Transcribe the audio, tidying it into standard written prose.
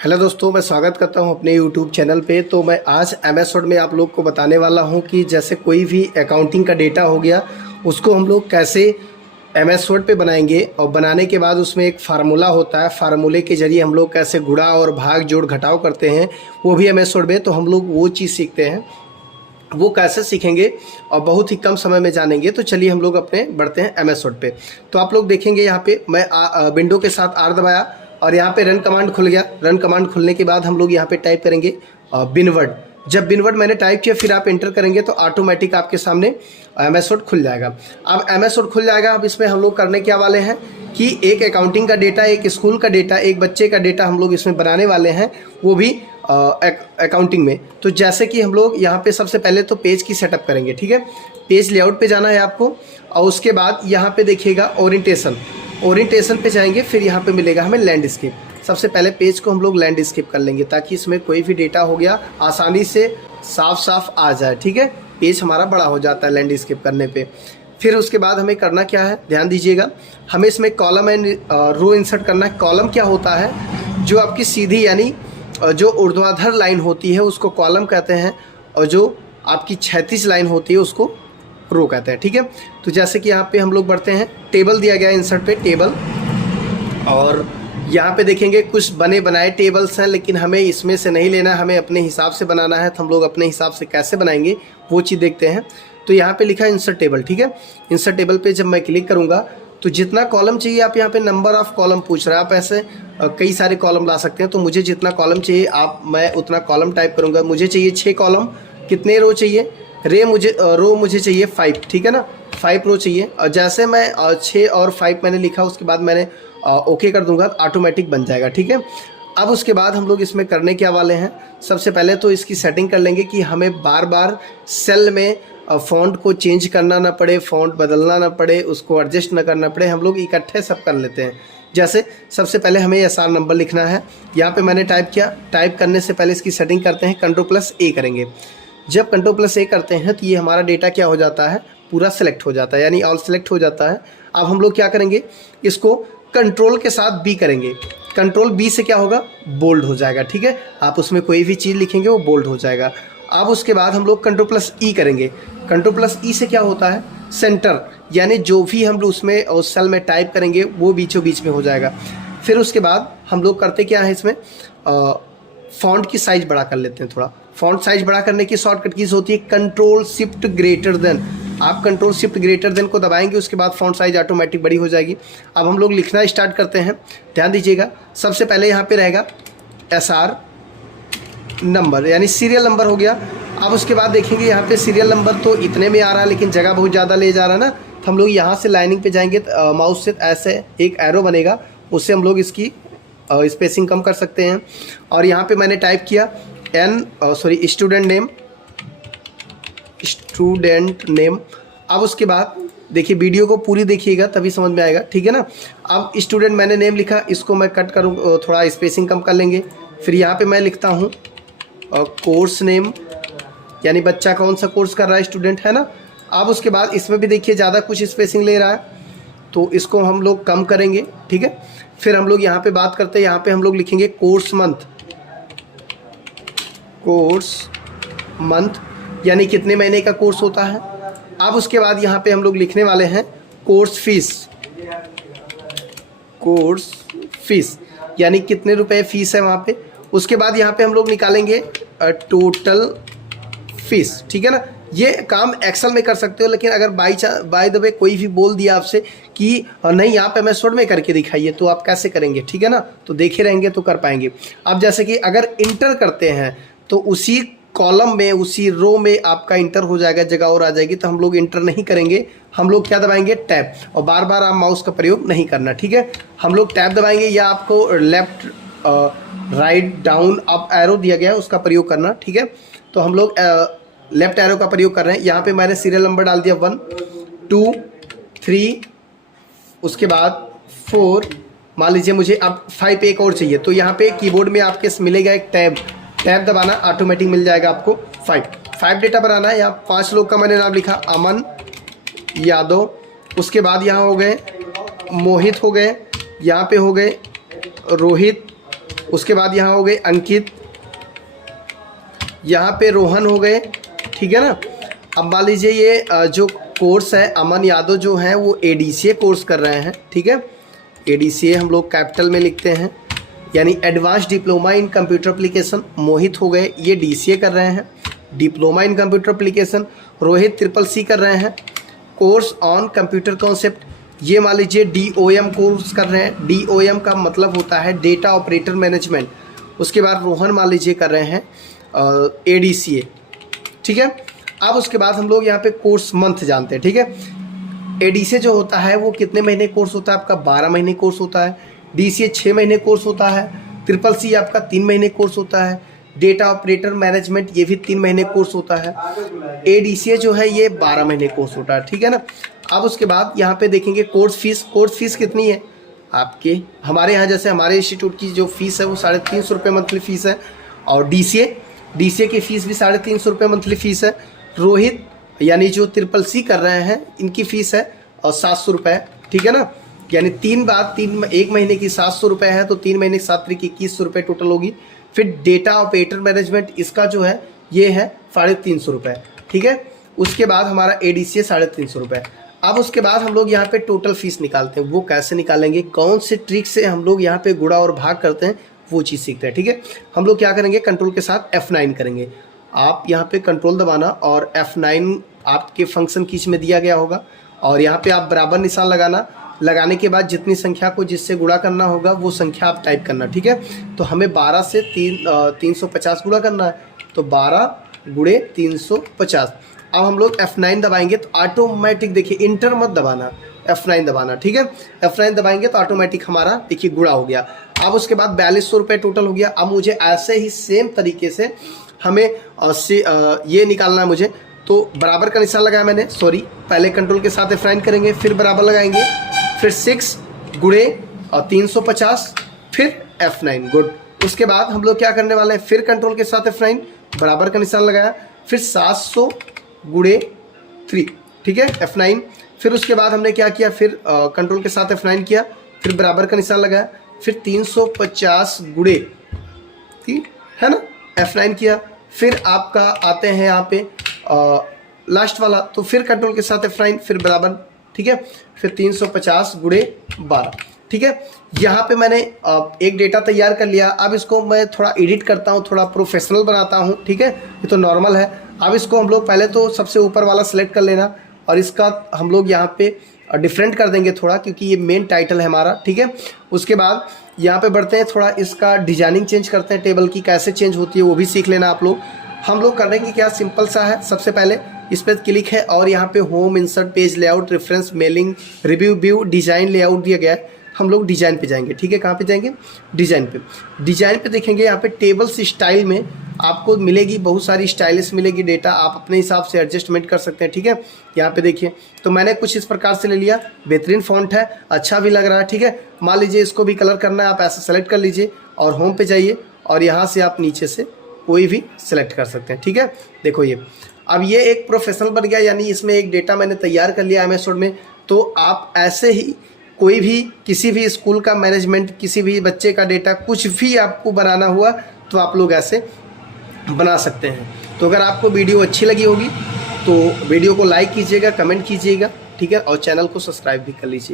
Hello दोस्तों, मैं स्वागत करता हूं अपने YouTube चैनल पे। तो मैं आज MS वर्ड में आप लोग को बताने वाला हूं कि जैसे कोई भी अकाउंटिंग का डेटा हो गया उसको हम लोग कैसे MS वर्ड पे बनाएंगे, और बनाने के बाद उसमें एक फार्मूला होता है, फार्मूले के जरिए हम लोग कैसे गुणा और भाग जोड़ घटाव करते हैं, वो भी MS वर्ड में। तो हम लोग वो चीज़ सीखते हैं, वो कैसे सीखेंगे और बहुत ही कम समय में जानेंगे। तो चलिए हम लोग अपने बढ़ते हैं MS वर्ड पे। तो आप लोग देखेंगे यहाँ पे मैं विंडो के साथ R दबाया और यहाँ पे रन कमांड खुल गया। रन कमांड खुलने के बाद हम लोग यहाँ पे टाइप करेंगे बिनवर्ड। जब बिनवर्ड मैंने टाइप किया फिर आप एंटर करेंगे तो ऑटोमेटिक आपके सामने MS वर्ड खुल जाएगा। अब MS वर्ड खुल जाएगा। अब इसमें हम लोग करने क्या वाले हैं कि एक अकाउंटिंग का डेटा, एक स्कूल का डेटा, एक बच्चे का डेटा हम लोग इसमें बनाने वाले हैं, वो भी अकाउंटिंग में। तो जैसे कि हम लोग यहाँ पे सबसे पहले तो पेज की सेटअप करेंगे, ठीक है। पेज लेआउट पे जाना है आपको और उसके बाद यहाँ पे देखिएगा ओरिएंटेशन पे जाएंगे, फिर यहाँ पे मिलेगा हमें लैंडस्केप। सबसे पहले पेज को हम लोग लैंडस्केप कर लेंगे ताकि इसमें कोई भी डेटा हो गया आसानी से साफ साफ आ जाए, ठीक है। पेज हमारा बड़ा हो जाता है लैंडस्केप करने पे। फिर उसके बाद हमें करना क्या है, ध्यान दीजिएगा, हमें इसमें कॉलम एंड रो इंसर्ट करना है। कॉलम क्या होता है, जो आपकी सीधी यानी जो ऊर्ध्वाधर लाइन होती है उसको कॉलम कहते हैं, और जो आपकी क्षैतिज लाइन होती है उसको रो कहते हैं, ठीक है। तो जैसे कि यहाँ पे हम लोग बढ़ते हैं, टेबल दिया गया इंसर्ट पे टेबल, और यहाँ पे देखेंगे कुछ बने बनाए टेबल्स हैं, लेकिन हमें इसमें से नहीं लेना, हमें अपने हिसाब से बनाना है। तो हम लोग अपने हिसाब से कैसे बनाएंगे वो चीज़ देखते हैं। तो यहाँ पे लिखा है इंसर्ट टेबल, ठीक है। इंसर्ट टेबल पे जब मैं क्लिक करूँगा तो जितना कॉलम चाहिए, आप यहाँ पे नंबर ऑफ कॉलम पूछ रहा है, आप ऐसे कई सारे कॉलम ला सकते हैं। तो मुझे जितना कॉलम चाहिए मैं उतना कॉलम टाइप करूँगा। मुझे चाहिए 6 कॉलम, कितने रो चाहिए, रो मुझे चाहिए 5, ठीक है ना, 5 रो चाहिए। और जैसे मैं 6 और 5 मैंने लिखा, उसके बाद मैंने ओके कर दूंगा, ऑटोमेटिक बन जाएगा, ठीक है। अब उसके बाद हम लोग इसमें करने क्या वाले हैं, सबसे पहले तो इसकी सेटिंग कर लेंगे कि हमें बार बार सेल में फ़ॉन्ट को चेंज करना ना पड़े, फ़ॉन्ट बदलना ना पड़े, उसको एडजस्ट ना करना पड़े, हम लोग इकट्ठे सब कर लेते हैं। जैसे सबसे पहले हमें SR नंबर लिखना है, यहाँ पे मैंने टाइप किया। टाइप करने से पहले इसकी सेटिंग करते हैं, Ctrl+A करेंगे। जब Ctrl+A करते हैं तो ये हमारा डेटा क्या हो जाता है, पूरा सेलेक्ट हो जाता है, यानी ऑल सेलेक्ट हो जाता है। अब हम लोग क्या करेंगे, इसको कंट्रोल के साथ B करेंगे। Ctrl+B से क्या होगा, बोल्ड हो जाएगा, ठीक है। आप उसमें कोई भी चीज़ लिखेंगे वो बोल्ड हो जाएगा। अब उसके बाद हम लोग Ctrl+E करेंगे। Ctrl+E से क्या होता है, सेंटर, यानी जो भी हम लोग उसमें उस सेल में टाइप करेंगे वो बीचों बीच में हो जाएगा। फिर उसके बाद हम लोग करते क्या है, इसमें फ़ॉन्ट की साइज़ बड़ा कर लेते हैं थोड़ा। फ़ॉन्ट साइज़ बड़ा करने की शॉर्टकट कीज़ होती है Ctrl+Shift+Greater+। आप Ctrl+Shift+Greater+ को दबाएंगे, उसके बाद फ़ॉन्ट साइज़ ऑटोमेटिक बड़ी हो जाएगी। अब हम लोग लिखना स्टार्ट करते हैं, ध्यान दीजिएगा। सबसे पहले यहाँ पे रहेगा SR नंबर, यानी सीरियल नंबर हो गया। अब उसके बाद देखेंगे यहाँ पे सीरियल नंबर तो इतने में आ रहा है, लेकिन जगह बहुत ज़्यादा ले जा रहा है ना, तो हम लोग यहाँ से लाइनिंग पे जाएंगे, माउस से ऐसे एक एरो बनेगा, उससे हम लोग इसकी स्पेसिंग कम कर सकते हैं। और यहाँ पे मैंने टाइप किया स्टूडेंट नेम। अब उसके बाद देखिए, वीडियो को पूरी देखिएगा तभी समझ में आएगा, ठीक है ना। अब स्टूडेंट मैंने नेम लिखा, इसको मैं कट करूँ, थोड़ा स्पेसिंग कम कर लेंगे। फिर यहाँ पे मैं लिखता हूँ कोर्स नेम, यानी बच्चा कौन सा कोर्स कर रहा है, स्टूडेंट है ना। अब उसके बाद इसमें भी देखिए ज़्यादा कुछ स्पेसिंग ले रहा है, तो इसको हम लोग कम करेंगे, ठीक है। फिर हम लोग यहाँ पे बात करते हैं, यहाँ पे हम लोग लिखेंगे कोर्स मंथ, यानी कितने महीने का कोर्स होता है। अब उसके बाद यहाँ पे हम लोग लिखने वाले हैं कोर्स फीस, यानी कितने रुपए फीस है वहाँ पे। उसके बाद यहाँ पे हम लोग निकालेंगे टोटल फीस, ठीक है ना। ये काम एक्सेल में कर सकते हो, लेकिन अगर बाय द वे कोई भी बोल दिया आपसे कि नहीं आप MS वर्ड में करके दिखाइए, तो आप कैसे करेंगे, ठीक है ना। तो देखे रहेंगे तो कर पाएंगे। अब जैसे कि अगर इंटर करते हैं तो उसी कॉलम में, उसी रो में आपका इंटर हो जाएगा, जगह और आ जाएगी। तो हम लोग इंटर नहीं करेंगे, हम लोग क्या दबाएंगे, टैब। और बार बार आप माउस का प्रयोग नहीं करना, ठीक है। हम लोग टैब दबाएंगे, या आपको left write down up arrow दिया गया है उसका प्रयोग करना, ठीक है। तो हम लोग लेफ्ट एरो का प्रयोग कर रहे हैं। यहाँ पे मैंने सीरियल नंबर डाल दिया 1 2 3, उसके बाद 4, मान लीजिए मुझे अब 5 एक और चाहिए, तो यहाँ पे कीबोर्ड में आपके मिलेगा एक टैब दबाना, ऑटोमेटिक मिल जाएगा आपको 5 डेटा बनाना है। यहाँ 5 लोग का मैंने नाम लिखा, अमन यादव। उसके बाद यहाँ हो गए मोहित, हो गए यहाँ पे, हो गए रोहित, उसके बाद यहाँ हो गए अंकित, यहाँ पे रोहन हो गए, ठीक है ना। अब मान लीजिए ये जो कोर्स है अमन यादव जो है वो ADCA कोर्स कर रहे हैं, ठीक है। ADCA हम लोग कैपिटल में लिखते हैं, यानी advance diploma in computer application. Mohit हो गए, ये DCA कर रहे हैं, diploma in computer application. Rohit CCC कर रहे हैं, कोर्स ऑन कंप्यूटर कॉन्सेप्ट। ये मान लीजिए DOM कोर्स कर रहे हैं। DOM का मतलब होता है डेटा ऑपरेटर मैनेजमेंट। उसके बाद रोहन मान लीजिए कर रहे हैं ADCA, ठीक है। अब उसके बाद हम लोग यहाँ पे कोर्स मंथ जानते हैं, ठीक है। ADCA जो होता है वो कितने महीने कोर्स होता है आपका? 12 महीने कोर्स होता है। DCA 6 महीने कोर्स होता है। CCC आपका 3 महीने कोर्स होता है। डेटा ऑपरेटर मैनेजमेंट ये भी 3 महीने कोर्स होता है। ADCA जो है ये 12 महीने कोर्स होता है, ठीक है ना। अब उसके बाद यहाँ पे देखेंगे कोर्स फीस कितनी है आपके, हमारे यहाँ जैसे हमारे इंस्टीट्यूट की जो फीस है वो 350 रुपये मंथली फीस है। और DCA की फ़ीस भी 350 रुपये मंथली फ़ीस है। रोहित यानी जो CCC कर रहे हैं इनकी फ़ीस है और 700 रुपये, ठीक है ना। यानी एक महीने की 700 रुपये है, तो 3 महीने की 7 तरीके 2100 रुपये टोटल होगी। फिर डेटा ऑपरेटर मैनेजमेंट इसका जो है ये है 350 रुपये, ठीक है। उसके बाद हमारा ADCA 350 रुपये। अब उसके बाद हम लोग यहाँ पे टोटल फीस निकालते हैं। वो कैसे निकालेंगे, कौन से ट्रिक से हम लोग यहाँ पे गुणा और भाग करते हैं, वो चीज़ सीखते हैं, ठीक है। हम लोग क्या करेंगे, कंट्रोल के साथ F9 करेंगे। आप यहाँ पे कंट्रोल दबाना और F9 आपके फंक्शन कीज में दिया गया होगा, और यहाँ पे आप बराबर निशान लगाना। लगाने के बाद जितनी संख्या को जिससे गुणा करना होगा वो संख्या आप टाइप करना, ठीक है। तो हमें 12 से 350 गुणा करना है, तो 12 गुणे 350। अब हम लोग F9 दबाएंगे तो ऑटोमेटिक, देखिए इंटर मत दबाना, F9 दबाना, ठीक है। F9 दबाएंगे तो ऑटोमेटिक हमारा देखिए गुणा हो गया। अब उसके बाद 4200 रुपये टोटल हो गया। अब मुझे ऐसे ही सेम तरीके से हमें ये निकालना है मुझे, तो बराबर का निशान लगाया मैंने, पहले कंट्रोल के साथ F9 करेंगे, फिर बराबर लगाएंगे, फिर 6 गुणे 350, फिर F9, गुड। उसके बाद हम लोग क्या करने वाले हैं, फिर कंट्रोल के साथ F9, बराबर का निशान लगाया, फिर 700 गुणे 3, ठीक है, F9। फिर उसके बाद हमने क्या किया, फिर कंट्रोल के साथ F9 किया, फिर बराबर का निशान लगाया, फिर 350 गुणे 3, है ना, F9 किया। फिर आपका आते हैं यहाँ पे लास्ट वाला, तो फिर कंट्रोल के साथ F9, फिर बराबर, ठीक है, फिर 350 गुणे 12, ठीक है। यहाँ पे मैंने एक डेटा तैयार कर लिया। अब इसको मैं थोड़ा एडिट करता हूँ, थोड़ा प्रोफेशनल बनाता हूँ, ठीक है। ये तो नॉर्मल है। अब इसको हम लोग पहले तो सबसे ऊपर वाला सेलेक्ट कर लेना, और इसका हम लोग यहाँ पे डिफरेंट कर देंगे थोड़ा, क्योंकि ये मेन टाइटल है हमारा, ठीक है। उसके बाद यहाँ पे बढ़ते हैं, थोड़ा इसका डिजाइनिंग चेंज करते हैं, टेबल की कैसे चेंज होती है वो भी सीख लेना आप लोग। हम लोग करेंगे क्या, सिंपल सा है। सबसे पहले इस पर क्लिक है और यहाँ पे home, insert, page layout, reference, mailing, review, view, design layout दिया गया है। हम लोग डिजाइन पे जाएंगे, ठीक है। कहाँ पे जाएंगे, डिजाइन पे। डिजाइन पे देखेंगे यहाँ पे टेबल्स स्टाइल में आपको मिलेगी बहुत सारी स्टाइलिश मिलेगी डेटा, आप अपने हिसाब से एडजस्टमेंट कर सकते हैं, ठीक है। यहाँ पे देखिए, तो मैंने कुछ इस प्रकार से ले लिया, बेहतरीन फॉन्ट है, अच्छा भी लग रहा है, ठीक है। मान लीजिए इसको भी कलर करना है, आप ऐसा सेलेक्ट कर लीजिए और होम पे जाइए, और यहाँ से आप नीचे से कोई भी सिलेक्ट कर सकते हैं, ठीक है। देखो ये अब ये एक प्रोफेशनल बन गया, यानी इसमें एक डेटा मैंने तैयार कर लिया MS वर्ड में। तो आप ऐसे ही कोई भी किसी भी स्कूल का मैनेजमेंट, किसी भी बच्चे का डेटा, कुछ भी आपको बनाना हुआ तो आप लोग ऐसे बना सकते हैं। तो अगर आपको वीडियो अच्छी लगी होगी तो वीडियो को लाइक कीजिएगा, कमेंट कीजिएगा, ठीक है, और चैनल को सब्सक्राइब भी कर लीजिएगा।